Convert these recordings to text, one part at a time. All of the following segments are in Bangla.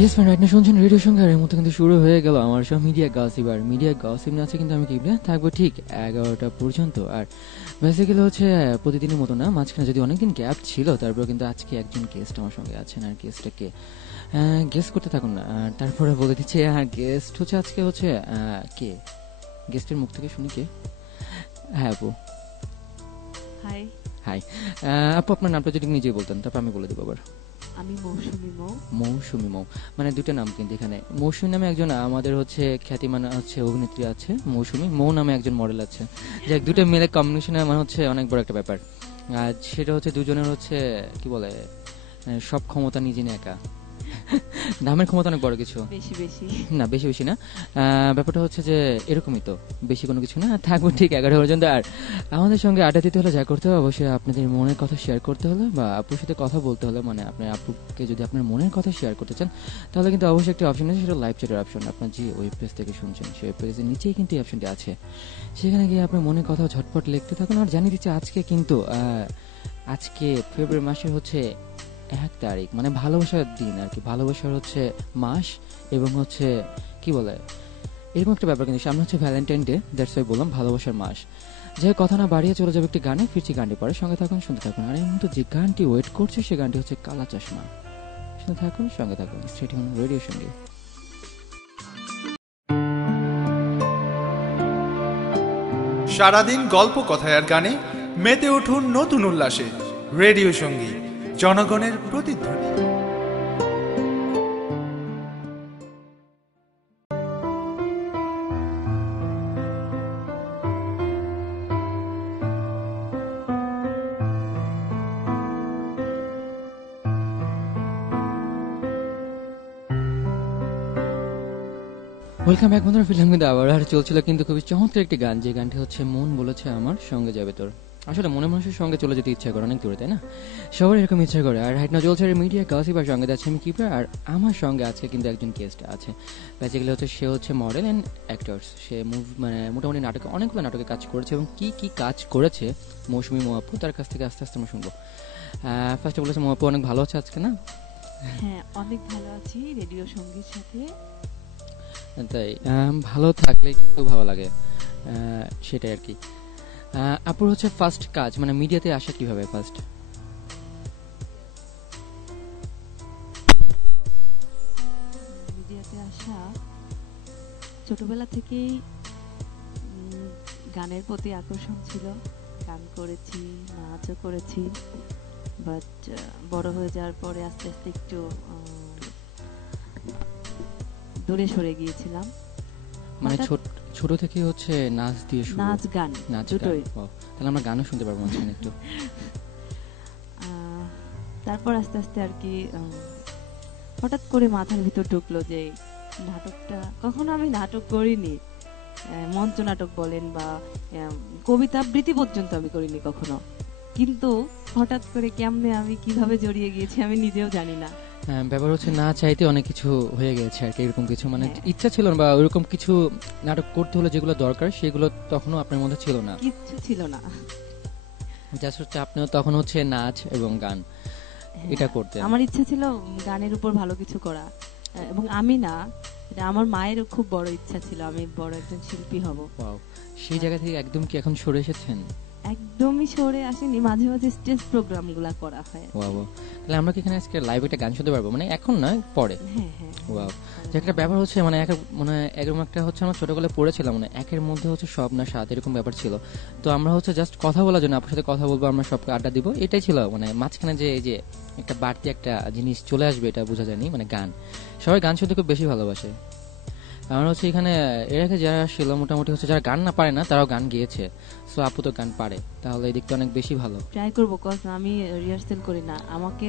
ইয়েস ম্যান, রাইট না শুনছেন রেডিও সংখ্যার মতো কিন্তু শুরু হয়ে গেল আমার সব মিডিয়া গসিপ। আর মিডিয়া গসিপ না আছে কিন্তু আমি কিবলে থাকবো ঠিক 11টা পর্যন্ত। আর বেসিক্যালি হচ্ছে প্রতিদিনের মতো না, মাঝখানে যদি অনেকদিন গ্যাপ ছিল, তারপর কিন্তু আজকে একজন গেস্ট আমার সঙ্গে আছেন। আর গেস্টটাকে গেস্ট করতে থাকুন না, আর তারপরে বলে দিচ্ছে আর গেস্ট হচ্ছে আজকে হচ্ছে কে, গেস্টের মুখ থেকে শুনি কে। হ্যাঁ আপু, হাই, হাই। আপু আপনার নামটা যদি নিজেই বলতেন তারপর আমি বলে দেবো আবার। আমি মৌসুমী মৌ। মৌসুমী মৌ, মানে দুটো নাম কিন্তু এখানে। মৌসুমী নামে একজন আমাদের হচ্ছে খ্যাতিমান হচ্ছে অভিনেত্রী আছে, মৌসুমী মৌ নামে একজন মডেল আছে। যে দুটো মিলে কম্বিনেশনে মানে হচ্ছে অনেক বড় একটা ব্যাপার। আর সেটা হচ্ছে দুজনের হচ্ছে কি বলে, সব ক্ষমতা নিজে নিয়ে একা। নামের ক্ষমতা অনেক বড় কিছু বেশি বেশি না, বেশি বেশি না। ব্যাপারটা হচ্ছে যে এরকমই তো, বেশি কোনো কিছু না। থাকবো ঠিক 11 পর্যন্ত। আর আমাদের সঙ্গে আড্ডা দিতে হলে যা করতে হবে, অবশ্যই আপনাদের মনের কথা শেয়ার করতে হলে বা আপুর সাথে কথা বলতে হলে, মানে আপনার আপুকে যদি আপনার মনের কথা শেয়ার করতে চান, তাহলে কিন্তু অবশ্যই একটা অপশন আছে, সেটা লাইভ চ্যাটের অপশন। আপনার যে ওয়েব পেজ থেকে শুনছেন সেই ওয়েব পেজের নিচেই কিন্তু এই অপশনটি আছে। সেখানে গিয়ে আপনার মনের কথা ঝটপট লিখতে থাকুন। আর জানিয়ে দিচ্ছে আজকে কিন্তু আজকে ফেব্রুয়ারি মাসের হচ্ছে 1 তারিখ, মানে ভালোবাসার দিন আর কি, ভালোবাসার হচ্ছে মাস। এবং হচ্ছে কি বলে এরকম একটা ব্যাপার, কিন্তু সামনে হচ্ছে ভ্যালেন্টাইন ডে, দ্যাটস ওয়াই বললাম ভালোবাসার মাস। যে কথা না বাড়িয়ে চলে যাবে একটি গানে, ফিরছি গানটি পরে, সঙ্গে থাকুন, শুনতে থাকুন। আর এই মুহূর্তে যে গানটি ওয়েট করছে সে গানটি হচ্ছে কালা চশমা। শুনতে থাকুন, সঙ্গে থাকুন, সেটি হল রেডিও সঙ্গে। সারাদিন গল্প কথায় আর গানে মেতে উঠুন নতুন উল্লাসে। রেডিও সঙ্গী, জনগণের প্রতিধ্বনি। ওয়েলকাম ব্যাক বন্ধুরা, ফিল্ম কিন্তু আবার আর চলছিল কিন্তু খুবই চমৎকার একটি গান, যে গানটি হচ্ছে মন বলেছে আমার সঙ্গে যাবে তোর। আসলে মনে মানুষের সঙ্গে চলে যেতে ইচ্ছা করে অনেক দূরে, তাই না? সবার এরকম ইচ্ছা করে। আর রাইট না চলছে মিডিয়া গসিপ, আর সঙ্গে যাচ্ছে আমি কিপরা। আর আমার সঙ্গে আজকে কিন্তু একজন গেস্ট আছে। বেসিক্যালি হচ্ছে সে হচ্ছে মডেল অ্যান্ড অ্যাক্টরস। সে মানে মোটামুটি নাটকে, অনেকগুলো নাটকে কাজ করেছে, এবং কি কি কাজ করেছে মৌসুমী মোয়াপ্পু তার কাছ থেকে আস্তে আস্তে আমরা শুনবো। ফার্স্টে বলেছে মোয়াপ্পু অনেক ভালো আছে আজকে, না? হ্যাঁ, অনেক ভালো আছি রেডিও সঙ্গীর সাথে। তাই ভালো থাকলে কিন্তু ভালো লাগে, সেটাই আর কি। আপুর হচ্ছে ফার্স্ট কাজ, মানে মিডিয়াতে আসা কিভাবে ফার্স্ট? মিডিয়াতে আসা ছোটবেলা থেকেই গানের প্রতি আকর্ষণ ছিল। গান করেছি, নাচও করেছি, বাট বড় হয়ে যাওয়ার পরে আস্তে আস্তে একটু দূরে সরে গিয়েছিলাম। মানে ছোট থেকে হচ্ছে নাচ দিয়ে শুরু, নাচ গান দুটোই। তাহলে আমরা গানও শুনতে পারবো মাঝখানে একটু। তারপর আস্তে আস্তে আর কি হঠাৎ করে মাথার ভিতর ঢুকলো যে নাটকটা, কখনো আমি নাটক করিনি, মঞ্চ নাটক বলেন বা কবিতা আবৃত্তি পর্যন্ত আমি করিনি কখনো, কিন্তু হঠাৎ করে কেমনে আমি কিভাবে জড়িয়ে গিয়েছি আমি নিজেও জানি না। ব্যাপার হচ্ছে না চাইতে অনেক কিছু হয়ে গেছে আর কি, এরকম কিছু মানে ইচ্ছা ছিল না, বা ওইরকম কিছু নাটক করতে হলে যেগুলো দরকার সেগুলো তখনও আপনার মধ্যে ছিল না, কিচ্ছু ছিল না। জাস্ট হচ্ছে আপনিও তখন হচ্ছে নাচ এবং গান এটা করতে। আমার ইচ্ছা ছিল গানের উপর ভালো কিছু করা, এবং আমি না, এটা আমার মায়েরও খুব বড় ইচ্ছা ছিল আমি বড় একজন শিল্পী হব। সেই জায়গা থেকে একদম কি এখন সরে এসেছেন? একদমই সরে আসেনি, মাঝে মাঝে স্টেজ প্রোগ্রামগুলো করা হয়। ওয়াও, তাহলে আমরা কি এখানে আজকে লাইভ একটা গান শুনতে পারবো, মানে এখন না পরে? হ্যাঁ হ্যাঁ। ওয়াও, যে একটা ব্যাপার হচ্ছে মানে মানে এরকম একটা হচ্ছে আমরা ছোটবেলায় পড়েছিলাম, মানে একের মধ্যে হচ্ছে সব না সাত, এরকম ব্যাপার ছিল। তো আমরা হচ্ছে জাস্ট কথা বলার জন্য আপনার সাথে কথা বলবো, আমরা সবকে আড্ডা দিব, এটাই ছিল। মানে মাঝখানে যে এই যে একটা বাড়তি একটা জিনিস চলে আসবে এটা বোঝা যায়নি, মানে গান। সবাই গান শুনতে খুব বেশি ভালোবাসে। আমার হচ্ছে এখানে এর আগে যারা ছিল মোটামুটি হচ্ছে যারা গান না পারে না তারাও গান গেয়েছে। সো আপু তো গান পারে, তাহলে এই দিকটা অনেক বেশি ভালো। ট্রাই করবো, কজ আমি রিহার্সেল করি না। আমাকে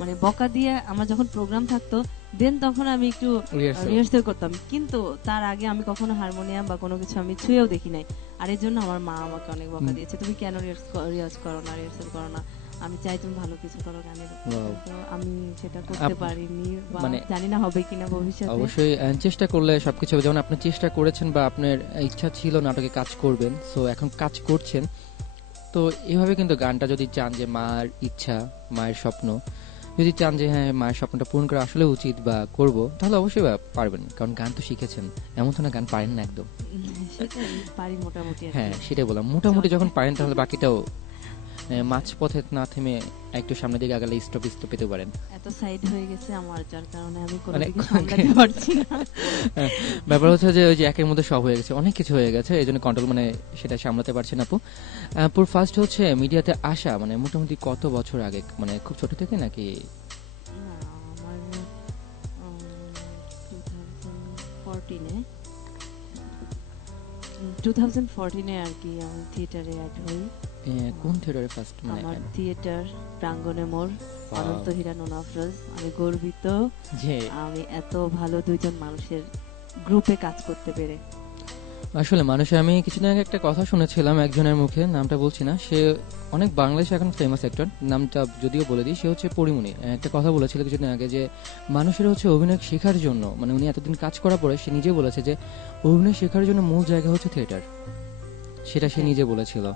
মানে বকা দিয়ে আমার যখন প্রোগ্রাম থাকতো দেন তখন আমি একটু রিহার্সেল করতাম, কিন্তু তার আগে আমি কখনো হারমোনিয়াম বা কোনো কিছু আমি ছুঁয়েও দেখি নাই। আর এর জন্য আমার মা আমাকে অনেক বকা দিয়েছে, তুমি কেন রিহার্স করো না, রিহার্সেল করো না। আমি চাই তুমি ভালো কিছু করো গানের, তো আমি সেটা করতে পারিনি, মানে জানি না হবে কিনা ভবিষ্যতে। অবশ্যই চেষ্টা করলে সবকিছু হবে, যেমন আপনি চেষ্টা করেছেন বা আপনার ইচ্ছা ছিল নাটকে কাজ করবেন, সো এখন কাজ করছেন। তো এইভাবে কিন্তু গানটা যদি চান যে মার ইচ্ছা, মায়ের স্বপ্ন, যদি চান যে হ্যাঁ মায়ের স্বপ্নটা পূরণ করা আসলে উচিত বা করব, তাহলে অবশ্যই পারবেন, কারণ গান তো শিখেছেন, এমন তো না গান পারেন না একদম। সেটাই পারি মোটামুটি আর কি। হ্যাঁ সেটাই বললাম, মোটামুটি যখন পারেন তাহলে বাকিটাও মাঝ পথে না থেমে একটু সামনের দিকে আগালে স্টপ পেতে পারেন। এত সাইড হয়ে গেছে আমার, যার কারণে আমি কোনো মানে দিকে সামলাতে পারছি না। ব্যাপার হচ্ছে যে ওই যে একের মধ্যে সব হয়ে গেছে, অনেক কিছু হয়ে গেছে, এই জন্য কন্ট্রোল মানে সেটা সামলাতে পারছেন আপু। আপুর ফার্স্ট হচ্ছে মিডিয়াতে আসা মানে মোটামুটি কত বছর আগে, মানে খুব ছোট থেকে নাকি? না, আমার 2014-এ 2014-এ আর কি আমি থিয়েটারে অ্যাড হই। কোন থিয়েটারে ফার্স্ট মানে? আমার থিয়েটার প্রাঙ্গণে মোর, অনন্ত হীরা নুন আফরোজ। আমি গর্বিত যে আমি এত ভালো দুইজন মানুষের গ্রুপে কাজ করতে পেরে। আসলে মানুষের, আমি কিছুদিন আগে একটা কথা শুনেছিলাম একজনের মুখে, নামটা বলছি না, সে অনেক বাংলাদেশে এখন ফেমাস একজন, নামটা যদিও বলে দিই, সে হচ্ছে পরিমণি। একটা কথা বলেছিল কিছুদিন আগে যে মানুষের হচ্ছে অভিনয় শেখার জন্য, মানে উনি এতদিন কাজ করার পরে সে নিজে বলেছে যে অভিনয় শেখার জন্য মূল জায়গা হচ্ছে থিয়েটার, সেটা সে নিজে বলেছিল।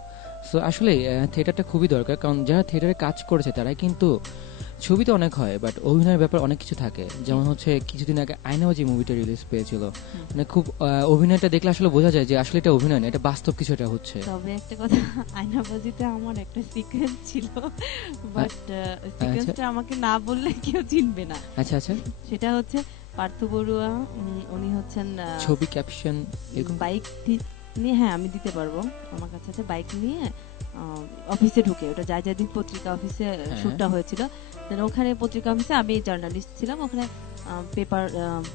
সো আসলে থিয়েটারটা খুবই দরকার, কারণ যারা থিয়েটারে কাজ করেছে তারাই কিন্তু, ছবিতে অনেক হয় বাট অভিনয়ের ব্যাপার অনেক কিছু থাকে। যেমন হচ্ছে কিছুদিন আগে আয়নাবাজি মুভিটা রিলিজ পেয়েছিল, মানে খুব অভিনয়টা দেখলে আসলে বোঝা যায় যে আসলে এটা অভিনয় না, এটা বাস্তব কিছু একটা হচ্ছে। তবে একটা কথা, আয়নাবাজিতে আমার একটা সিকোয়েন্স ছিল, বাট সিকোয়েন্সটা আমাকে না বললে কেউ চিনবে না। আচ্ছা আচ্ছা, সেটা হচ্ছে পার্থ বড়ুয়া, উনি হচ্ছেন ছবি ক্যাপশন এরকম বাইক নিয়ে, হ্যাঁ আমি দিতে পারবো, আমার কাছে আছে, বাইক নিয়ে অফিসে ঢুকে, ওটা যায় দিন পত্রিকা অফিসে শুটটা হয়েছিল। ওখানে পত্রিকা অফিসে আমি জার্নালিস্ট ছিলাম, ওখানে পেপার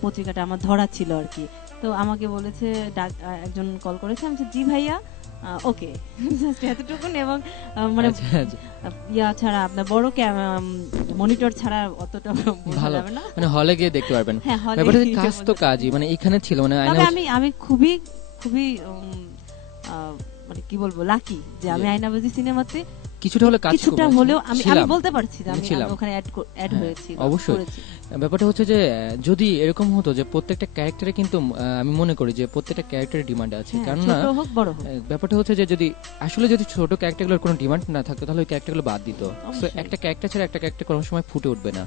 পত্রিকাটা আমার ধরা ছিল আর কি। তো আমাকে বলেছে, একজন কল করেছে, আমি জি ভাইয়া ওকে, এতটুকুন। এবং মানে ইয়া ছাড়া আপনার বড় মনিটর ছাড়া অতটা ভালো যাবে না, মানে হলে গিয়ে দেখতে পারবেন। হ্যাঁ হলে ব্যাপারটা কাজ তো কাজই, মানে এখানে ছিল মানে আমি খুবই খুবই মানে কি বলবো লাকি যে আমি আয়নাবাজি সিনেমাতে কিছুটা হলে কাজ কিছুটা হলেও আমি বলতে পারছি যে আমি ওখানে অ্যাড হয়েছি। অবশ্যই ব্যাপারটা হচ্ছে যে যদি এরকম হতো যে প্রত্যেকটা ক্যারেক্টারে কিন্তু আমি মনে করি যে প্রত্যেকটা ক্যারেক্টারের ডিমান্ড আছে, কারণ না ব্যাপারটা হচ্ছে যে যদি আসলে যদি ছোট ক্যারেক্টারগুলোর কোনো ডিমান্ড না থাকতো তাহলে ওই ক্যারেক্টারগুলো বাদ দিত। সো একটা ক্যারেক্টার ছাড়া একটা ক্যারেক্টার কোনো সময় ফুটে উঠবে না।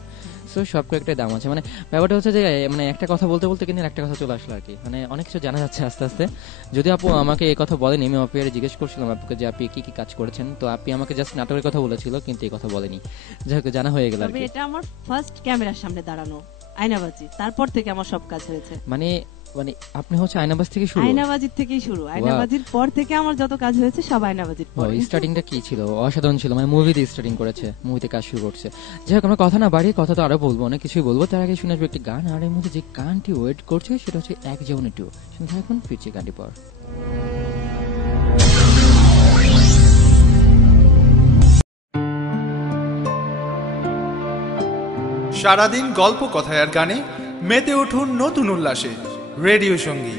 সো সব ক্যারেক্টারের দাম আছে, মানে ব্যাপারটা হচ্ছে যে মানে একটা কথা বলতে বলতে কিন্তু একটা কথা চলে আসলো আর কি, মানে অনেক কিছু জানা যাচ্ছে আস্তে আস্তে। যদি আপু আমাকে এই কথা বলেনি, আমি অপিয়ারে জিজ্ঞেস করছিলাম আপুকে যে আপনি কি কি কাজ করেছেন, তো আপনি আমাকে জাস্ট নাটকের কথা বলেছিল কিন্তু এই কথা বলেনি, যাই হোক জানা হয়ে গেল আর কি। এটা আমার ফার্স্ট ক্যামেরার সামনে দাঁড়ানো আয়নাবাজি, তারপর থেকে আমার সব কাজ হয়েছে। মানে আপনি হচ্ছে আয়নাবাজ থেকে শুরু? আয়নাবাজির থেকেই শুরু, আয়নাবাজির পর থেকে আমার যত কাজ হয়েছে সব আয়নাবাজির পর। স্টার্টিংটা কি ছিল? অসাধারণ ছিল, মানে মুভি দিয়ে স্টার্টিং করেছে, মুভিতে কাজ শুরু করছে। যাই হোক আমরা কথা না বাড়িয়ে, কথা তো আরো বলবো, অনেক কিছুই বলবো, তার আগে শুনে আসবো একটি গান। আর এর মধ্যে যে গানটি ওয়েট করছে সেটা হচ্ছে এক জীবনে টু। শুনে থাকুন, ফিরছি গানটি পর। সারাদিন গল্প কথায় আর গানে মেতে উঠুন নতুন উল্লাসে। রেডিও সঙ্গী,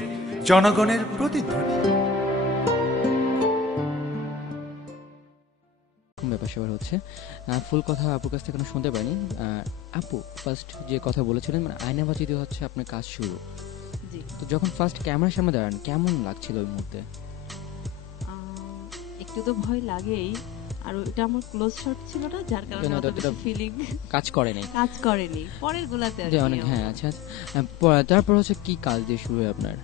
জনগণের প্রতিধ্বনি। ব্যাপার স্যাপার হচ্ছে ফুল কথা আপুর কাছ থেকে শুনতে পাইনি। আপু ফার্স্ট যে কথা বলেছিলেন মানে আয়নাবাজি দিয়ে হচ্ছে আপনার কাজ শুরু, তো যখন ফার্স্ট ক্যামেরার সামনে দাঁড়ান কেমন লাগছিল ওই মুহূর্তে? একটু তো ভয় লাগেই, আর এটা আমার ক্লোজ শট ছিল না, যার কারণে অত বেশি ফিলিং কাজ করেনি পরের গুলাতে আর অনেক। হ্যাঁ আচ্ছা, তারপর হচ্ছে কি কাজ দিয়ে শুরু হয় আপনার?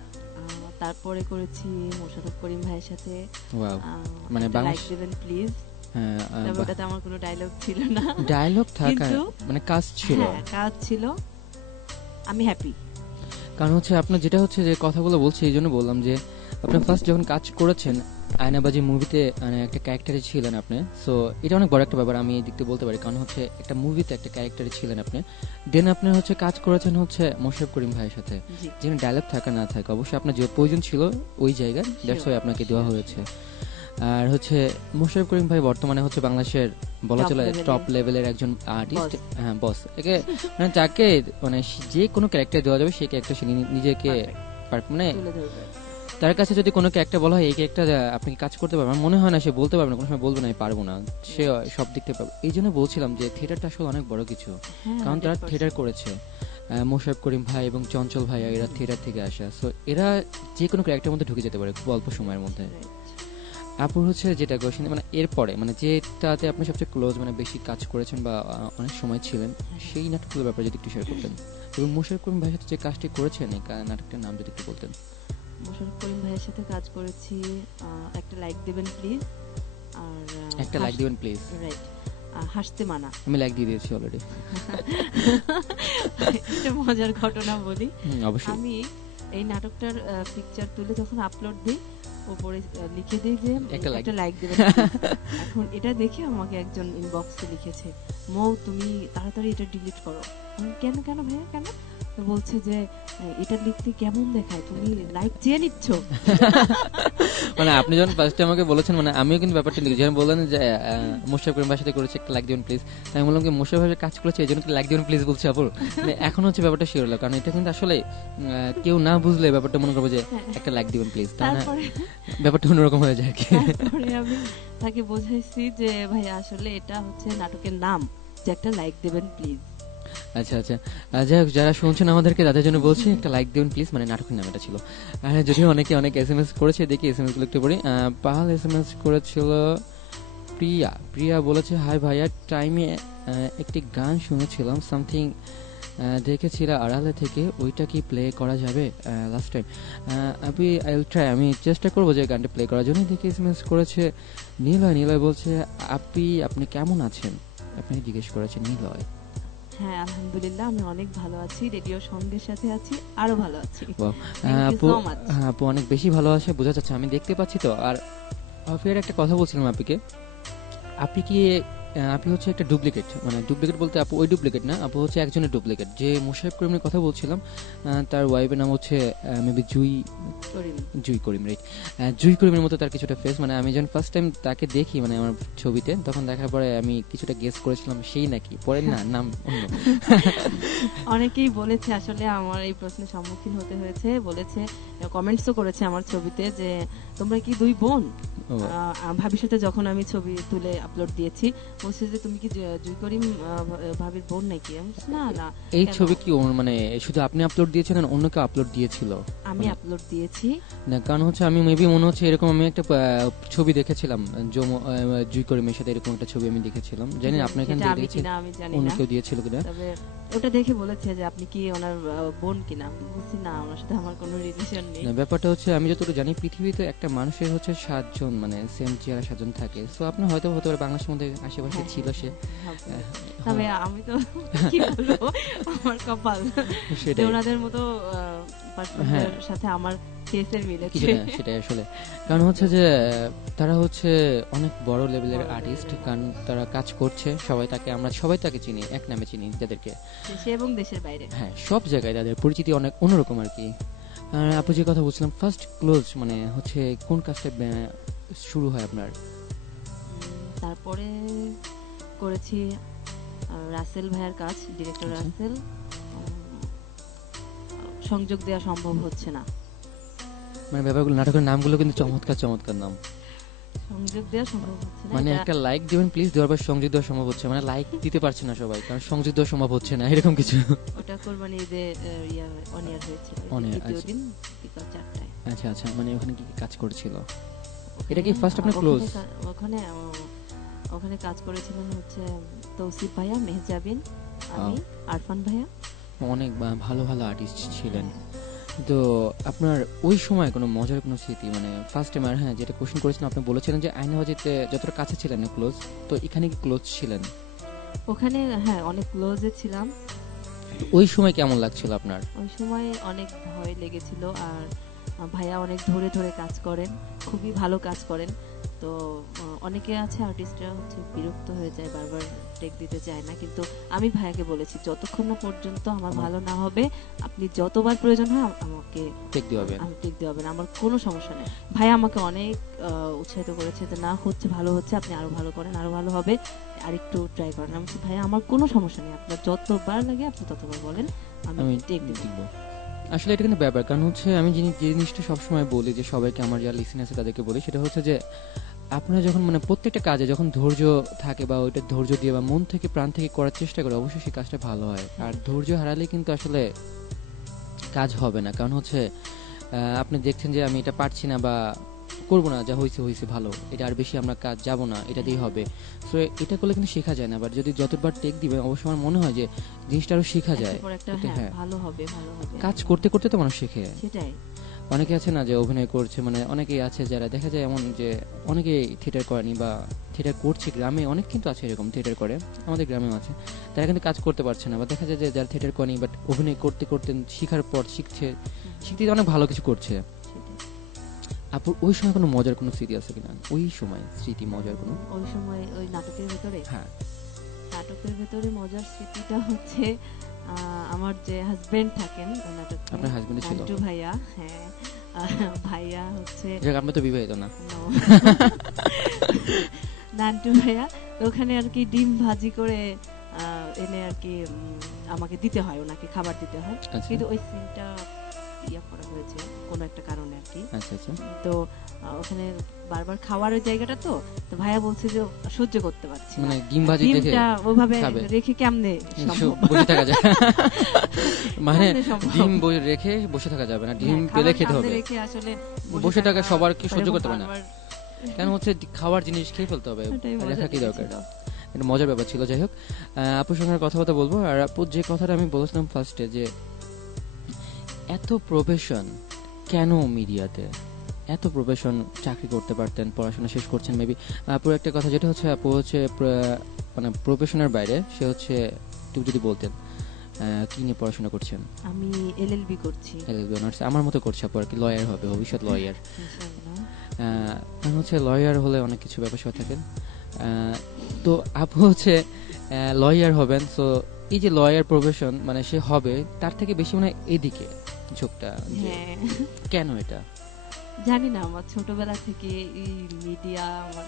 তারপরে করেছি মোশাররফ করিম ভাইয়ের সাথে, মানে লাইক দিবেন প্লিজ। হ্যাঁ, ওটাতে আমার কোনো ডায়লগ ছিল না, ডায়লগ থাকা মানে কাজ ছিল, কাজ ছিল, আমি হ্যাপি। কারণ হচ্ছে আপনার যেটা হচ্ছে যে কথাগুলো বলছি এই জন্য বললাম যে আপনার ফার্স্ট যখন কাজ করেছেন আয়নাবাজি মুভিতে মানে একটা ক্যারেক্টারে ছিলেন আপনি, সো এটা অনেক বড় একটা ব্যাপার আমি এই দিকতে বলতে পারি, কারণ হচ্ছে একটা মুভিতে একটা ক্যারেক্টারে ছিলেন আপনি, দেন আপনি হচ্ছে কাজ করেছেন হচ্ছে মোশাররফ করিম ভাইয়ের সাথে, যেখানে ডায়লগ থাকা না থাকে অবশ্যই আপনার যে প্রয়োজন ছিল ওই জায়গায়, দ্যাটস ওয়াই আপনাকে দেওয়া হয়েছে। আর হচ্ছে মোশাররফ করিম ভাই বর্তমানে হচ্ছে বাংলাদেশের বলা চলে টপ লেভেলের একজন আর্টিস্ট, হ্যাঁ বস, একে মানে যাকে মানে যে কোনো ক্যারেক্টার দেওয়া যাবে সেই ক্যারেক্টার সে নিজেকে মানে তার কাছে যদি কোনো ক্যারেক্টার বলা হয় এই ক্যারেক্টার আপনি কাজ করতে পারবেন, মনে হয় না সে বলতে পারবে না, কোনো সময় বলবে না আমি পারবো না, সে সব দিক থেকে পারবে। এই জন্য বলছিলাম যে থিয়েটারটা আসলে অনেক বড় কিছু, কারণ তারা থিয়েটার করেছে, মোশাররফ করিম ভাই এবং চঞ্চল ভাই এরা থিয়েটার থেকে আসা, সো এরা যে কোনো ক্যারেক্টারের মধ্যে ঢুকে যেতে পারে খুব অল্প সময়ের মধ্যে। আপুর হচ্ছে যেটা কোশ্চেন মানে এরপরে মানে যেটাতে আপনি সবচেয়ে ক্লোজ মানে বেশি কাজ করেছেন বা অনেক সময় ছিলেন সেই নাটকগুলোর ব্যাপারে যদি একটু শেয়ার করতেন এবং মোশাররফ করিম ভাইয়ের সাথে যে কাজটি করেছেন এই নাটকটার নাম যদি একটু বলতেন। মোশাররফ করিম ভাইয়ের সাথে কাজ করেছি একটা লাইক দিবেন প্লিজ, আর একটা লাইক দিবেন প্লিজ, রাইট, হাসতে মানা। আমি লাইক দিয়ে দিয়েছি অলরেডি। একটা মজার ঘটনা বলি, অবশ্যই। আমি এই নাটকটার পিকচার তুলে যখন আপলোড দিই উপরে লিখে দিই যে একটা লাইক দেবেন। এখন এটা দেখে আমাকে একজন ইনবক্সে লিখেছে, মৌ তুমি তাড়াতাড়ি এটা ডিলিট করো। আমি কেন কেন ভাইয়া কেন? তো বলছে যে এটা লিখতে কেমন দেখায়, তুমি লাইক চেয়ে নিচ্ছ। মানে আপনি যখন ফার্স্টে আমাকে বলেছেন মানে আমিও কিন্তু ব্যাপারটা লিখেছি, যখন বললেন যে মোশাররফ করিম ভাইয়ের সাথে করেছে একটা লাইক দিবেন প্লিজ, আমি বললাম কি মোশাররফ ভাইয়ের কাজ করেছে এই জন্য লাইক দিবেন প্লিজ বলছে আপুর। মানে এখন হচ্ছে ব্যাপারটা শিওর হলো, কারণ এটা কিন্তু আসলে কেউ না বুঝলে ব্যাপারটা মনে করবো যে একটা লাইক দিবেন প্লিজ, তাই না? তারপরে ব্যাপারটা অন্যরকম হয়ে যায় আর কি। তারপরে আমি তাকে বোঝাইছি যে ভাই আসলে এটা হচ্ছে নাটকের নাম, যে একটা লাইক দেবেন প্লিজ। আচ্ছা আচ্ছা, যাই হোক যারা শুনছেন আমাদেরকে তাদের জন্য বলছি একটা লাইক দিবেন প্লিজ, মানে নাটকের নাম এটা ছিল। যদিও অনেকে অনেক SMS করেছে, দেখি SMS গুলো একটু পড়ি। পাহাল SMS করেছিল প্রিয়া বলেছে, হাই ভাইয়া, টাইমে একটি গান শুনেছিলাম, সামথিং দেখেছিলাম আড়ালে থেকে, ওইটা কি প্লে করা যাবে last time? I will try, আমি চেষ্টা করবো যে গানটা প্লে করার জন্য। দেখি SMS করেছে নিলয় বলছে, আপনি কেমন আছেন? আপনি জিজ্ঞেস করেছেন নিলয়। হ্যাঁ আলহামদুলিল্লাহ আমি অনেক ভালো আছি, রেডিও সঙ্গের সাথে আছি, আরো ভালো আছি। Wow. আপু অনেক বেশি ভালো আছে বোঝা যাচ্ছে, আমি দেখতে পাচ্ছি তো। আর ফের একটা কথা বলছিলাম আপুকে, আপনি হচ্ছে একটা ডুপ্লিকেট, মানে ডুপ্লিকেট বলতে আপু ওই ডুপ্লিকেট না, আপু হচ্ছে একজনের ডুপ্লিকেট। যে মোশাররফ করিমের কথা বলছিলাম তার ওয়াইফের নাম হচ্ছে মেবি জুই করিম, রাইট? জুই করিমের মতো তার কিছুটা ফেস, মানে আমি যখন ফার্স্ট টাইম তাকে দেখি মানে আমার ছবিতে, তখন দেখার পরে আমি কিছুটা গেস করেছিলাম সেই নাকি, পরে না নাম অন্য। অনেকেই বলেছে, আসলে আমার এই প্রশ্নের সম্মুখীন হতে হয়েছে, বলেছে কমেন্টসও করেছে আমার ছবিতে যে তোমরা কি দুই বোন? ভাবির সাথে যখন আমি ছবি তুলে আপলোড দিয়েছি বলছে যে তুমি কি জুই করিম ভাবির বোন নাকি? না না। এই ছবি কি মানে শুধু আপনি আপলোড দিয়েছেন না অন্য কেউ আপলোড দিয়েছিল? আমি আপলোড দিয়েছি না, কারণ হচ্ছে আমি মেবি মনে হচ্ছে এরকম আমি একটা ছবি দেখেছিলাম জুই করিমের সাথে, এরকম একটা ছবি আমি দেখেছিলাম, জানি না আপনার এখানে দেখেছেন অন্য কেউ দিয়েছিল কিনা। তবে ওটা দেখে বলেছে যে আপনি কি ওনার বোন কিনা? আমি বলছি না, ওনার সাথে আমার কোনো রিলেশন নেই। না, ব্যাপারটা হচ্ছে আমি যতটুকু জানি পৃথিবীতে একটা মানুষের হচ্ছে 7 জন মানে সেম চেহারা 7 জন থাকে, সো আপনি হয়তো বাংলাদেশের মধ্যে আশেপাশে ছিল সে। তবে আমি তো কি বলবো, আমার কপাল যে ওনাদের মতো পার্সনের সাথে আমার ফেসের মিলেছে। সেটাই আসলে, কারণ হচ্ছে যে তারা হচ্ছে অনেক বড় লেভেলের আর্টিস্ট, কারণ তারা কাজ করছে, আমরা সবাই তাকে চিনি, এক নামে চিনি যাদেরকে, দেশে এবং দেশের বাইরে। হ্যাঁ, সব জায়গায় তাদের পরিচিতি অনেক অন্যরকম আর কি। আর আপু যে কথা বলছিলাম ফার্স্ট ক্লোজ মানে হচ্ছে কোন কাজটা শুরু হয় আপনার? তারপরে করেছি রাসেল ভাইয়ের কাজ, ডিরেক্টর রাসেল। সংযোগ দেওয়া সম্ভব হচ্ছে না, মানে ব্যাপারগুলো নাটকের নামগুলো কিন্তু চমৎকার নাম। সংযোগ দেওয়া সম্ভব হচ্ছে না, মানে একটা লাইক দিবেন প্লিজ দেওয়ার পর সংযোগ দেওয়া সম্ভব হচ্ছে, মানে লাইক দিতে পারছে না সবাই, কারণ সংযোগ দেওয়া সম্ভব হচ্ছে না, এরকম কিছু। ওটা কোরবানি ঈদে অন এয়ার হয়েছিল, দ্বিতীয় দিন বিকাল 4টায়। আচ্ছা আচ্ছা, মানে ওখানে কি কাজ করেছিল? এটা কি ফার্স্ট আপনার ক্লোজ? ওখানে কাজ করেছিলেন হচ্ছে তৌসিফ ভাইয়া, মেহজাবিন, আমি, আরফান ভাইয়া, অনেক ভালো আর্টিস্ট ছিলেন। তো আপনার ওই সময় কোনো মজার কোনো স্মৃতি মানে ফার্স্ট টাইম? আর হ্যাঁ, যেটা কোশ্চেন করেছিলাম আপনি বলেছিলেন যে আয়নাবাজিতে যতটা কাছে ছিলেন না ক্লোজ, তো এখানে কি ক্লোজ ছিলেন? ওখানে হ্যাঁ অনেক ক্লোজে ছিলাম। ওই সময় কেমন লাগছিল আপনার? ওই সময় অনেক ভয় লেগেছিল, আর ভাইয়া অনেক ধরে কাজ করেন, খুবই ভালো কাজ করেন। তো অনেকে আছে আর্টিস্টরা হচ্ছে বিরক্ত হয়ে যায়, বারবার টেক দিতে চায় না, কিন্তু আমি ভাইয়াকে বলেছি যতক্ষণ না পর্যন্ত আমার ভালো না হবে আপনি যতবার প্রয়োজন হয় আমাকে টেক দিবেন, আমার কোনো সমস্যা নেই। ভাইয়া আমাকে অনেক উৎসাহিত করেছে যে না হচ্ছে, ভালো হচ্ছে, আপনি আরো ভালো করেন, আরো ভালো হবে, আরেকটু ট্রাই করেন। আমি বলছি ভাইয়া আমার কোনো সমস্যা নেই, আপনার যতবার লাগে আপনি ততবার বলেন, আমি টেক দিব। আসলে এটা কিন্তু ব্যাপার, কারণ হচ্ছে আমি যে জিনিসটা সবসময় বলি যে সবাইকে, আমার যারা লিসেন আছে তাদেরকে বলি, সেটা হচ্ছে যে আপনারা যখন মানে প্রত্যেকটা কাজে যখন ধৈর্য থাকে বা ওইটা ধৈর্য দিয়ে বা মন থেকে প্রাণ থেকে করার চেষ্টা করে, অবশ্যই সেই কাজটা ভালো হয়। আর ধৈর্য হারালে কিন্তু আসলে কাজ হবে না, কারণ হচ্ছে আপনি দেখছেন যে আমি এটা পারছি না বা করবো না, যা হয়েছে হয়েছে ভালো, এটা আর বেশি আমরা কাজ যাব না, এটা দিয়ে হবে। তো এটা করলে কিন্তু শেখা যায় না, বাট যদি যতবার টেক দিবে অবশ্যই আমার মনে হয় যে জিনিসটা আরো শেখা যায়। একটার পর একটা, এটা হ্যাঁ, ভালো হবে, ভালো হবে। কাজ করতে করতে তো মানুষ শেখে। সেটাই। অনেকে আছে না যে অভিনয় করছে, মানে অনেকেই আছে যারা দেখা যায় এমন যে অনেকে থিয়েটার করেনি বা থিয়েটার করছে, গ্রামে অনেক কিন্তু আছে এরকম থিয়েটার করে, আমাদের গ্রামেও আছে, তারা কিন্তু কাজ করতে পারছে না। বা দেখা যায় যে যারা থিয়েটার করেনি বাট অভিনয় করতে করতে শিখার পর শিখতে অনেক ভালো কিছু করছে। সেটাই। আপুর ওই সময় কোনো মজার কোনো স্মৃতি আছে কিনা, ওই সময় স্মৃতি মজার কোনো? ওই সময় ওই নাটকের ভেতরে, হ্যাঁ, নাটকের ভেতরে মজার স্মৃতিটা হচ্ছে আমার যে হাজবেন্ড থাকেন ওই নাটকে, আপনার হাজবেন্ড ছিল? নান্টু ভাইয়া, হ্যাঁ, ভাইয়া হচ্ছে, যাক আপনি তো বিবাহিত না। No. নান্টু ভাইয়া তো ওখানে আর কি ডিম ভাজি করে এনে আর কি আমাকে দিতে হয়, ওনাকে খাবার দিতে হয়। আচ্ছা কিন্তু ওই সিনটা ইয়া করা হয়েছে কোনো একটা কারণে আর কি। আচ্ছা আচ্ছা। তো ওখানে বারবার খাওয়ার ওই জায়গাটা, তো তো ভাইয়া বলছে যে সহ্য করতে পারছি না, মানে ডিম ভাজি দেখে ডিমটা ওভাবে খাবে? রেখে কেমনে সম্ভব, বসে থাকা যায়? মানে কেমনে সম্ভব? ডিম রেখে বসে থাকা যাবে না, ডিম হ্যাঁ, পেলে খাবার খেতে সামনে হবে। রেখে আসলে বসে থাকা সবার কি সহ্য এরকম করতে পারে না? বারবার, কেন হচ্ছে খাওয়ার জিনিস খেয়ে ফেলতে হবে, ওটাই মজা রেখা কি দরকার? লেগেছিল। এটা মজার ব্যাপার ছিল। যাই হোক, আপুর সঙ্গে আর কথাবার্তা বলবো। আর আপুর যে কথাটা আমি বলেছিলাম ফার্স্টে, যে এত প্রফেশন কেন মিডিয়াতে, এত প্রফেশন, চাকরি করতে পারতেন, পড়াশোনা শেষ করছেন মেবি। আপুর একটা কথা যেটা হচ্ছে, আপু হচ্ছে মানে প্রফেশনের বাইরে সে হচ্ছে, একটু যদি বলতেন কি নিয়ে পড়াশোনা করছেন? আমি এলএলবি করছি, এলএলবি অনার্স, আমার মতো করছে আপু আর কি, লয়ার হবে, ভবিষ্যৎ লয়ার। ইনশাআল্লাহ। হচ্ছে লয়ার হলে অনেক কিছু ব্যাপার স্যাপার থাকেন। তো আপু হচ্ছে লয়ার হবেন, সো এই যে লয়ার প্রফেশন মানে সে হবে, তার থেকে বেশি মানে এদিকে ঝোঁকটা, যে হ্যাঁ, কেন এটা? জানি না, আমার ছোটবেলা থেকে এই মিডিয়া আমার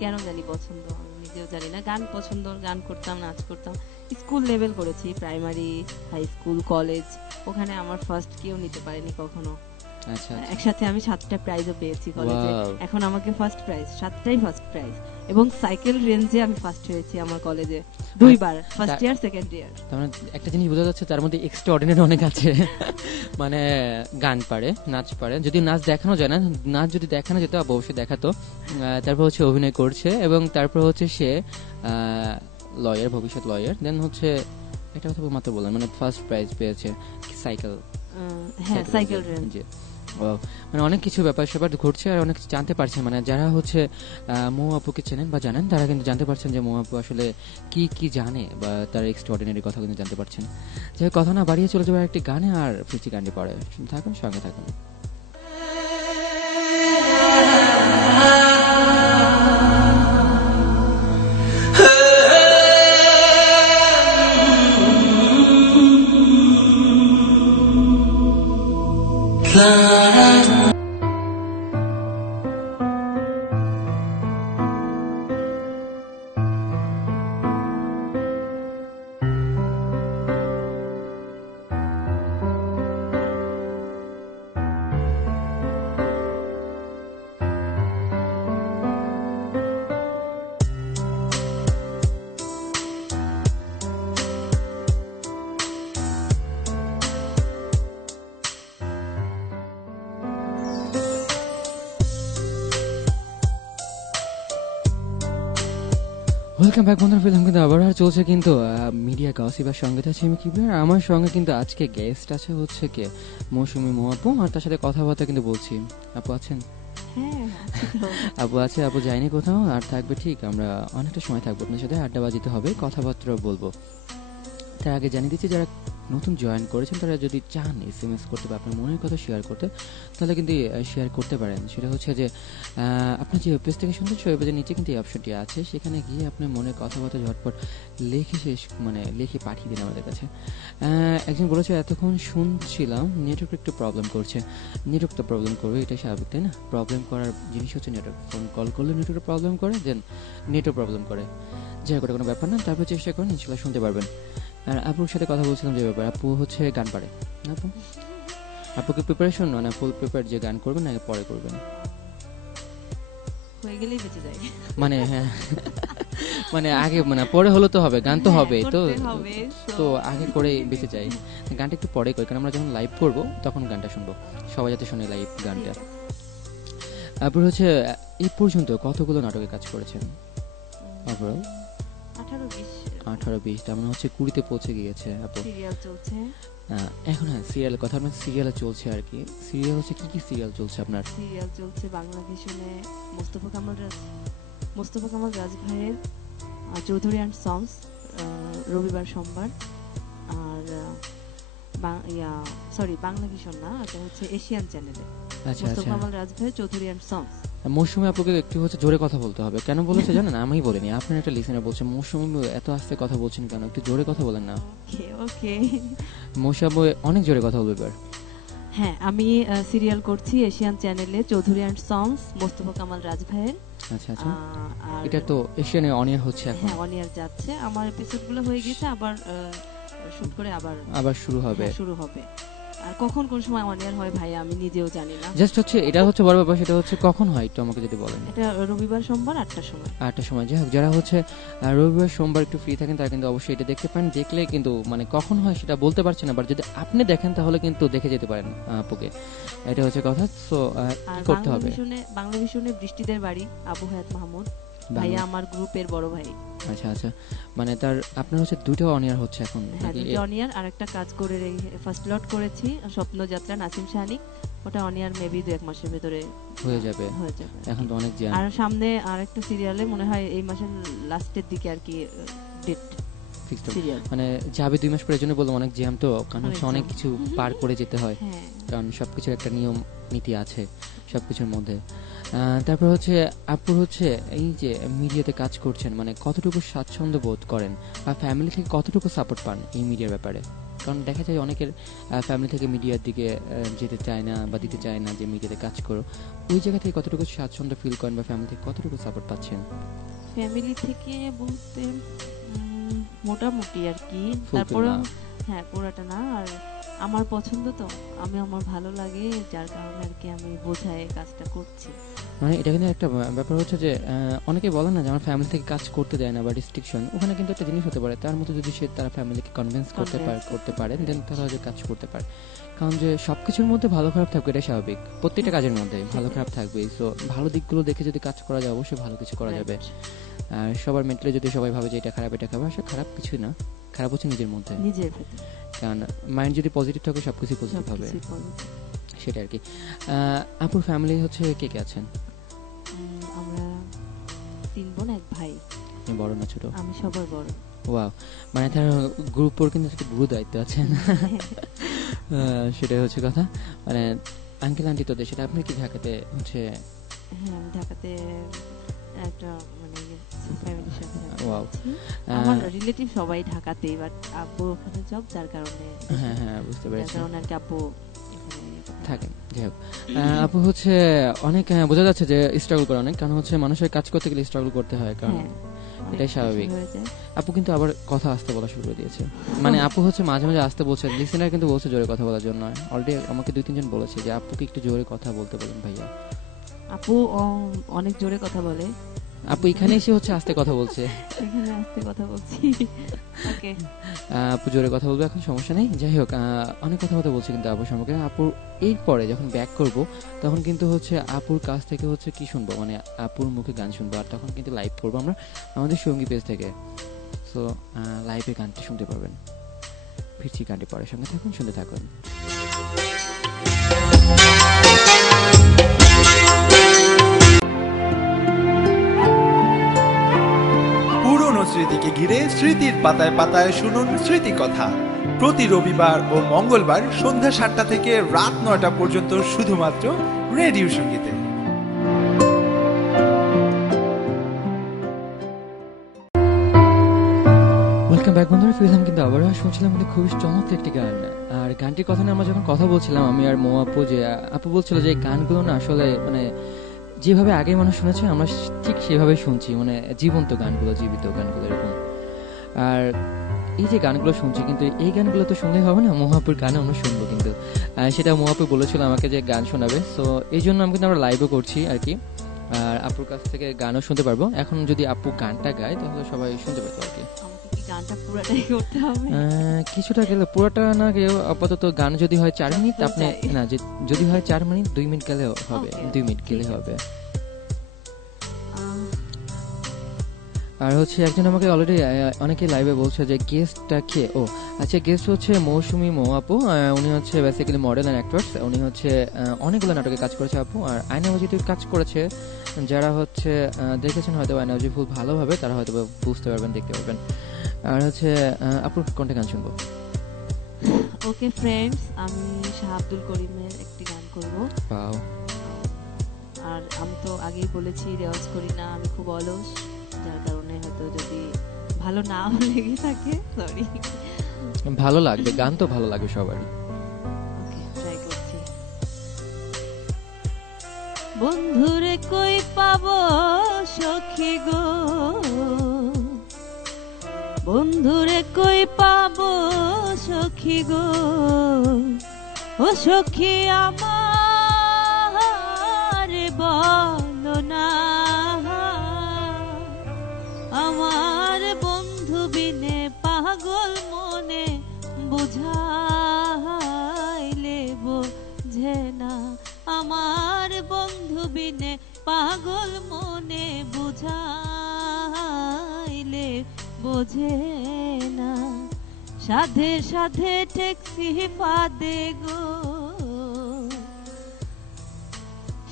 কেন জানি পছন্দ, আমি নিজেও জানি না। গান পছন্দ, গান করতাম, নাচ করতাম, স্কুল লেভেল করেছি, প্রাইমারি, হাই স্কুল, কলেজ, ওখানে আমার ফার্স্ট কেউ নিতে পারেনি কখনো। আচ্ছা আচ্ছা। একসাথে আমি 7টা প্রাইজও পেয়েছি কলেজে। Wow. এখন আমাকে ফার্স্ট প্রাইজ, 7টাই ফার্স্ট প্রাইজ, এবং সাইকেল রেঞ্জে আমি ফার্স্ট হয়েছি আমার কলেজে দুইবার, ফার্স্ট ইয়ার, সেকেন্ড ইয়ার। তার মানে একটা জিনিস বোঝা যাচ্ছে তার মধ্যে এক্সট্রা অর্ডিনারি অনেক আছে। মানে গান পারে, নাচ পারে, যদি নাচ দেখানো যায় না, নাচ যদি দেখানো যেত অবশ্যই দেখাতো। তারপর হচ্ছে অভিনয় করছে, এবং তারপর হচ্ছে সে লয়ার, ভবিষ্যৎ লয়ার। দেন হচ্ছে এটা কথা মাত্র বললাম, মানে ফার্স্ট প্রাইজ পেয়েছে সাইকেল, হ্যাঁ, সাইকেল রেঞ্জ। জি। মানে অনেক কিছু ব্যাপার স্যাপার ঘটছে, আর অনেক কিছু জানতে পারছে। মানে যারা হচ্ছে মৌ আপুকে চেনেন বা জানেন, তারা কিন্তু জানতে পারছেন যে মৌ আপু আসলে কি কি জানে, বা তার এক্সট্রা অর্ডিনারি কথা কিন্তু জানতে পারছেন। যে কথা না বাড়িয়ে চলে যাবে একটি গানে, আর ফিরছি গানটি পরে থাকুন, সঙ্গে থাকুন। ওয়েলকাম ব্যাক বন্ধুরা, ফিল্ম কিন্তু আবার আর চলছে কিন্তু মিডিয়া গসিপের সঙ্গে আছে আমি কিভাবে। আর আমার সঙ্গে কিন্তু আজকে গেস্ট আছে হচ্ছে কে, মৌসুমী মৌ আপু, আর তার সাথে কথাবার্তা কিন্তু বলছি। আপু আছেন? হ্যাঁ, আপু আছে, আপু যায়নি কোথাও, আর থাকবে ঠিক, আমরা অনেকটা সময় থাকবো আপনার সাথে, আড্ডা বাজিতে হবে, কথাবার্তা বলবো। তার আগে জানিয়ে দিচ্ছি, যারা নতুন জয়েন করেছেন তারা যদি চান SMS করতে বা আপনার মনের কথা শেয়ার করতে, তাহলে কিন্তু শেয়ার করতে পারেন। সেটা হচ্ছে যে আপনার যে ওয়েব পেজ থেকে শুনছেন, সেই ওয়েব পেজের নিচে কিন্তু এই অপশনটি আছে, সেখানে গিয়ে আপনার মনের কথাবার্তা ঝটপট লিখে লিখে পাঠিয়ে দিন আমাদের কাছে। একজন বলেছে এতক্ষণ শুনছিলাম নেটওয়ার্ক একটু প্রবলেম করছে। নেটওয়ার্ক তো প্রবলেম করবে, এটা স্বাভাবিক, তাই না? প্রবলেম করার জিনিস হচ্ছে নেটওয়ার্ক। ফোন কল করলে নেটওয়ার্ক প্রবলেম করে, দেন নেটওয়ার্ক প্রবলেম করে, যাই হোক কোনো ব্যাপার না। তারপর চেষ্টা করেন, ইনশাল্লাহ শুনতে পারবেন। আর আপুর সাথে কথা বলছিলাম যে ব্যাপার, আপু হচ্ছে গান পারে। আপু, আপুকে প্রিপারেশন না ফুল প্রিপেয়ার, যে গান করবেন না পরে করবেন? হয়ে গেলেই বেঁচে যায়। মানে হ্যাঁ, মানে আগে মানে পরে হলো তো হবে, গান তো হবে, তো করতে হবে, তো আগে করে বেঁচে যাই। গানটা একটু পরে করি, কারণ আমরা যখন লাইভ করবো তখন গানটা শুনবো, সবাই যাতে শুনে লাইভ গানটা। তারপর হচ্ছে এই পর্যন্ত কতগুলো নাটকে কাজ করেছেন ওভারঅল? 18-20 18-20, তার মানে হচ্ছে 20-তে পৌঁছে গিয়েছে আপু। সিরিয়াল চলছে। এখন হ্যাঁ সিরিয়ালের কথা, আপনার সিরিয়ালে চলছে আর কি। সিরিয়াল হচ্ছে কি কি সিরিয়াল চলছে আপনার? সিরিয়াল চলছে বাংলা ভিশনে মোস্তফা কামাল রাজ ভাইয়ের চৌধুরী অ্যান্ড সন্স, রবিবার সোমবার। আর বাংলা ভিশন না, এটা হচ্ছে এশিয়ান চ্যানেলে আচ্ছা মোস্তফা আচ্ছা। কামাল রাজ ভাইয়ের চৌধুরী অ্যান্ড সন্স। মৌসুমী আপুকে একটু হচ্ছে জোরে কথা বলতে হবে। কেন বলেছে জানেন? আমি বলিনি, আপনার একটা লিসেনার বলছে মৌসুমী এত আস্তে কথা বলছেন কেন, একটু জোরে কথা বলেন না। ওকে ওকে। মৌসুমী আপু অনেক জোরে কথা বলবে এবার। হ্যাঁ, আমি সিরিয়াল করছি এশিয়ান চ্যানেলে চৌধুরী অ্যান্ড সন্স, মোস্তফা কামাল রাজ ভাইয়ের। আচ্ছা আচ্ছা। আর এটা তো এশিয়ানে অন এয়ার হচ্ছে এখন। হ্যাঁ, অন ইয়ার যাচ্ছে। আমার এপিসোডগুলো হয়ে গেছে, আবার শুট করে আবার শুরু হবে। হ্যাঁ, শুরু হবে। আর কখন কোন সময় অন ইয়ার হয় ভাই আমি নিজেও জানি না। জাস্ট হচ্ছে এটা হচ্ছে বড় ব্যাপার, সেটা হচ্ছে কখন হয় একটু আমাকে যদি বলেন। এটা রবিবার সোমবার 8টার সময়। 8টার সময়। যাই হোক, যারা হচ্ছে রবিবার সোমবার একটু ফ্রি থাকেন তারা কিন্তু অবশ্যই এটা দেখতে পারেন। দেখলে কিন্তু মানে কখন হয় সেটা বলতে পারছেন না, বাট যদি আপনি দেখেন তাহলে কিন্তু দেখে যেতে পারেন আপুকে। এটা হচ্ছে কথা। সো আর কি করতে হবে? বাংলা ভিশনে বৃষ্টিদের বাড়ি, আবু হায়াত মাহমুদ ভাইয়া আমার গ্রুপের বড় ভাই। আচ্ছা আচ্ছা, মানে তার আপনার হচ্ছে দুটো অন এয়ার হচ্ছে এখন হ্যাঁ, নাকি? দুটো অন ইয়ার। আর একটা কাজ করে ফার্স্ট লট করেছি স্বপ্নযাত্রা নাসিম শাহানি, ওটা অন ইয়ার মেবি 2-1 মাসের ভিতরে হয়ে যাবে। এখন তো অনেক জ্যাম। আর সামনে আরেকটা সিরিয়ালে মনে হয় এই মাসের লাস্টের দিকে আর কি ডেট ফিক্সড সিরিয়াল। মানে যাবে 2 মাস পরে, জন্য বললাম অনেক জ্যাম তো, কারণ হচ্ছে অনেক জ্যাম। কিছু পার করে যেতে হয়, হ্যাঁ, কারণ সবকিছুর একটা নিয়ম নীতি আছে সবকিছুর মধ্যে। তারপর হচ্ছে আপুর হচ্ছে এই যে মিডিয়াতে কাজ করছেন, মানে কতটুকু স্বাচ্ছন্দ্য বোধ করেন বা ফ্যামিলি থেকে কতটুকু সাপোর্ট পান এই মিডিয়ার ব্যাপারে? কারণ দেখা যায় অনেকের ফ্যামিলি থেকে মিডিয়ার দিকে যেতে চায় না বা দিতে চায় না যে মিডিয়াতে কাজ করো। ওই জায়গা থেকে কতটুকু স্বাচ্ছন্দ্য ফিল করেন বা ফ্যামিলি থেকে কতটুকু সাপোর্ট পাচ্ছেন? ফ্যামিলি থেকে বলতে মোটামুটি আর কি। Fulfill তারপরে না। হ্যাঁ, পুরাটা না। আর আমার পছন্দ তো, আমার ভালো লাগে, যার কারণে আর কি আমি বোঝায় কাজটা করছি। মানে এটা কিন্তু একটা ব্যাপার হচ্ছে যে অনেকে বলে না যে আমার ফ্যামিলি থেকে কাজ করতে দেয় না বা রেস্ট্রিকশন, ওখানে কিন্তু একটা জিনিস হতে পারে তার মতো যদি সে তারা ফ্যামিলিকে কনভিন্স করতে পারে দেন তারা যে কাজ করতে পারে। কারণ যে সবকিছুর মধ্যে ভালো খারাপ থাকবে এটা স্বাভাবিক, প্রত্যেকটা কাজের মধ্যে ভালো খারাপ থাকবেই। সো ভালো দিকগুলো দেখে যদি কাজ করা যায় অবশ্যই ভালো কিছু করা যাবে। আর সবার মেন্টালি যদি সবাই ভাবে যে এটা খারাপ আসলে খারাপ কিছুই না, খারাপ হচ্ছে নিজের মধ্যে। নিজের ভেতর কারণ মাইন্ড যদি পজিটিভ থাকে সবকিছু পজিটিভ হবে, সেটা আর কি। আপুর ফ্যামিলি হচ্ছে কে কে আছেন? আমরা 3 বোন 1 ভাই। আপনি বড় না ছোট? আমি সবার বড়। ওয়াও, মানে তার গ্রুপের কিন্তু একটা গুরু দায়িত্ব আছেন। সেটাই হচ্ছে কথা। মানে আঙ্কেল আন্টি তো সেটা আপনি কি ঢাকাতে হচ্ছে? হ্যাঁ, আমি ঢাকাতে একটা মানে ফ্যামিলির সাথে ওয়াও। আমার রিলেটিভ সবাই ঢাকাতেই, বাট আব্বু ওখানে জব, যার কারণে হ্যাঁ হ্যাঁ বুঝতে যার পেরেছি, কারণে আর কি আব্বু এখানে থাকেন। যাই হোক, আপু হচ্ছে অনেক বোঝা যাচ্ছে যে স্ট্রাগল করে অনেক, কারণ হচ্ছে মানুষের কাজ করতে গেলে স্ট্রাগল করতে হয়, কারণ এটাই স্বাভাবিক। আপু কিন্তু আবার কথা আসতে বলা শুরু করে দিয়েছে, মানে আপু হচ্ছে মাঝে মাঝে আসতে বলছে, লিসেনার কিন্তু বলছে জোরে কথা বলার জন্য। অলরেডি আমাকে 2-3 জন বলেছে যে আপুকে একটু জোরে কথা বলতে বলেন ভাইয়া। আপু অনেক জোরে কথা বলে। আপু এখানে এসে হচ্ছে আস্তে কথা বলছে। এখানে আস্তে কথা বলছি। ওকে, আপু জোরে কথা বলবে, এখন সমস্যা নেই। যাই হোক, অনেক কথা বলছি কিন্তু আপুর সম্পর্কে। আপুর এরপরে যখন ব্যাক করব তখন কিন্তু হচ্ছে আপুর কাছ থেকে হচ্ছে কি শুনবো, মানে আপুর মুখে গান শুনবো, আর তখন কিন্তু লাইভ করবো আমরা আমাদের সঙ্গী পেজ থেকে। সো লাইভে গানটি শুনতে পারবেন। ফিরছি গানটি পরে, সঙ্গে থাকুন, শুনতে থাকুন। পুরনো স্মৃতিকে ঘিরে স্মৃতির পাতায় পাতায় শুনুন স্মৃতি কথা, প্রতি রবিবার ও মঙ্গলবার সন্ধ্যা 7টা থেকে রাত 9টা পর্যন্ত শুধুমাত্র রেডিও সঙ্গীতে। ওয়েলকাম ব্যাক বন্ধুরা, ফিরলাম কিন্তু আবার। শুনছিলাম কিন্তু খুবই চমৎকার একটি গান। আর গানটির কথা নিয়ে আমরা যখন কথা বলছিলাম আমি আর মো আপু, যে আপু বলছিল যে গানগুলো না আসলে মানে যেভাবে আগে মানুষ শুনেছে আমরা ঠিক সেভাবে শুনছি, মানে জীবন্ত গানগুলো, জীবিত গানগুলো এরকম। আর এই যে গানগুলো শুনছি, কিন্তু এই গানগুলো তো শুনলেই হবে না, মোহাপুর গান আমরা শুনবো কিন্তু। সেটা মোহাপু বলেছিল আমাকে যে গান শোনাবে, সো এই জন্য আমি কিন্তু আমরা লাইভও করছি আর কি। আর আপুর কাছ থেকে গানও শুনতে পারবো। এখন যদি আপু গানটা গায় তাহলে সবাই শুনতে পারতো আর কি। আমাকে কি গানটা পুরোটাই করতে হবে? কিছুটা গেলে, পুরোটা না গেলেও আপাতত গান যদি হয় 4 মিনিট, আপনি না যদি হয় 4 মিনিট 2 মিনিট গেলে হবে, 2 মিনিট গেলে হবে। আর হচ্ছে একজন আমাকে অলরেডি অনেকে লাইভে বলছে যে গেস্টটা কে, ও আচ্ছা গেস্ট হচ্ছে মৌসুমী মৌ আপু। উনি হচ্ছে বেসিক্যালি মডেল অ্যান্ড অ্যাক্টরস। উনি হচ্ছে অনেকগুলো নাটকে কাজ করেছে আপু, আর আয়নাবাজিতে কাজ করেছে। যারা হচ্ছে দেখেছেন হয়তো আয়নাবাজি ফুল ভালোভাবে, তারা হয়তো বুঝতে পারবেন, দেখতে পারবেন। আর হচ্ছে আপুর কোনটা গান শুনবো? ওকে ফ্রেন্ডস, আমি শাহ আব্দুল করিমের একটি গান করব। পাও। আর আমি তো আগেই বলেছি রেওয়াজ করি না, আমি খুব অলস, যার কারণে হয়তো যদি ভালো না লেগে থাকে সরি। ভালো লাগবে, গান তো ভালো লাগে সবারই। ওকে ট্রাই করছি। বন্ধুরে কই পাবো সখী গো, বন্ধুরে কই পাবো সখী গো, ও সখী আমার বলো না, আমার বন্ধু বিনে পাগল মনে বুঝাইলে বোঝে না, আমার বন্ধু বিনে পাগল মনে বুঝাইলে বোঝে না, সাধে সাধে ঠেকছি ফাঁদে গো,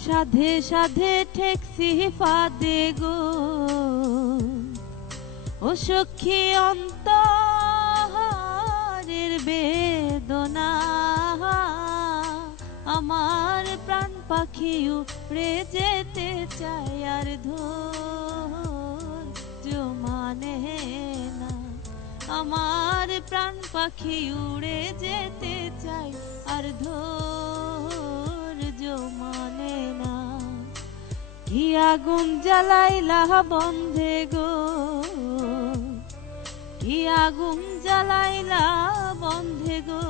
সাধে সাধে ঠেকছি ফাঁদে গো, ও সখী অন্তরের বেদনা, আমার প্রাণ পাখি উড়ে যেতে চায় আর ধৈর্য মানে না, আমার প্রাণ পাখি উড়ে যেতে চায় আর ধৈর্য মানে না, কি আগুন জ্বালাইলা বন্ধে গো, কি আগুন জ্বালাইলা বন্ধে গো,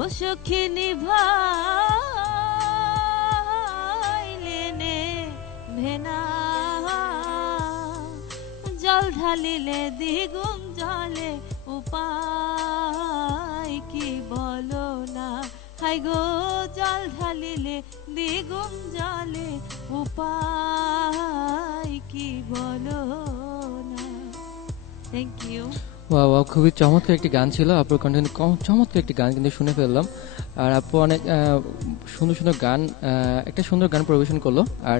ও সখী নিভাইলে নেভে না, জল ঢালিলে দ্বিগুণ জলে উপায় কি বলো না, হাই গো জল ঢালিলে দ্বিগুণ জলে উপায় কি বলো না। Thank you. ওয়াও, খুবই চমৎকার একটি গান ছিল আপুর কন্টেন্ট, চমৎকার একটি গান কিন্তু শুনে ফেললাম। আর আপু অনেক সুন্দর সুন্দর গান, একটা সুন্দর গান পরিবেশন করলো। আর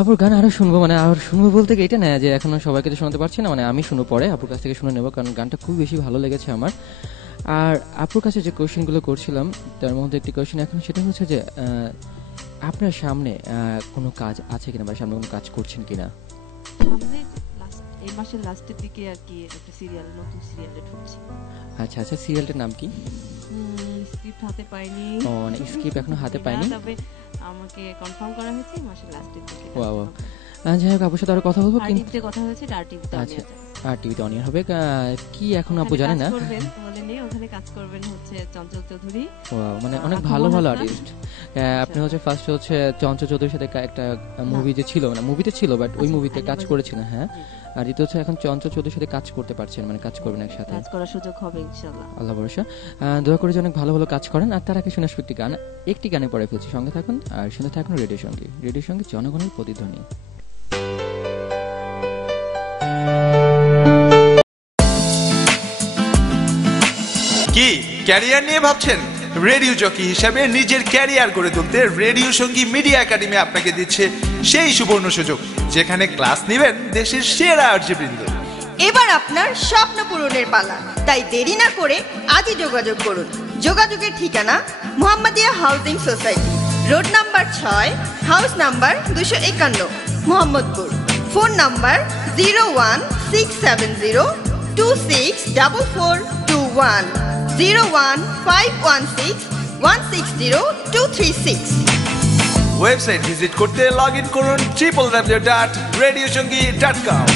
আপুর গান আরো শুনবো, মানে আর শুনবো বলতে এটা না যে এখনো সবাইকে তো শোনাতে পারছি না, মানে আমি শুনবো পরে, আপুর কাছ থেকে শুনে নেবো, কারণ গানটা খুব বেশি ভালো লেগেছে আমার। আর আপুর কাছে যে কোয়েশ্চেনগুলো করছিলাম তার মধ্যে একটি কোয়েশ্চেন এখন, সেটা হচ্ছে যে আপনার সামনে কোনো কাজ আছে কিনা, বা সামনে কোনো কাজ করছেন কিনা? সামনে এই মাসের লাস্টের দিকে আর কি একটা সিরিয়াল, নতুন সিরিয়ালে ঢুকছি। আচ্ছা আচ্ছা, সিরিয়ালটার নাম কি? স্ক্রিপ্ট হাতে পাইনি। ও মানে স্ক্রিপ্ট এখনো হাতে পাইনি, তবে আমাকে কনফার্ম করা হয়েছে মাসের লাস্টের দিকে। ওয়াও। যাই হোক, আপুর সাথে আরো কথা বলবো, কিন্তু টিভিতে কথা হয়েছে, আর টিভিতে আচ্ছা, আর টিভিতে অনিয়ার হবে কি এখন আপু জানে না। বলেনি ওখানে কাজ করবেন হচ্ছে চঞ্চল চৌধুরী। ওয়াও, মানে অনেক ভালো ভালো আর্টিস্ট। আপনি হচ্ছে ফার্স্ট হচ্ছে চঞ্চল চৌধুরীর সাথে একটা মুভি যে ছিল, মানে মুভিতে ছিল বাট ওই মুভিতে কাজ করেছিলেন, হ্যাঁ। আর দ্বিতীয় হচ্ছে এখন চঞ্চল চৌধুরীর সাথে কাজ করতে পারছেন, মানে কাজ করবেন একসাথে, কাজ করার সুযোগ হবে ইনশাআল্লাহ, আল্লাহ ভরসা। দোয়া করে যে অনেক ভালো ভালো কাজ করেন। আর তার আগে শুনে আসবো একটি গান, একটি গানে পরে ফেলছি, সঙ্গে থাকুন আর শুনে থাকুন রেডিও সঙ্গী, রেডিও সঙ্গী জনগণের প্রতিধ্বনি। কি ক্যারিয়ার নিয়ে ভাবছেন? রেডিও জকি হিসাবে নিজের ক্যারিয়ার গড়ে তুলতে রেডিও সঙ্গী মিডিয়া একাডেমি আপনাকে দিচ্ছে সেই সুবর্ণ সুযোগ, যেখানে ক্লাস নেবেন দেশের সেরা আর্যবৃন্দ। এবার আপনার স্বপ্ন পূরণের পালা, তাই দেরি না করে আজই যোগাযোগ করুন। যোগাযোগের ঠিকানা Mohammadia housing society, road number 6, house number 251, Mohammadpur. Phone number 01570264421, 01516160236। Website visit করতে লগ ইন করুন www.radiosongi.com।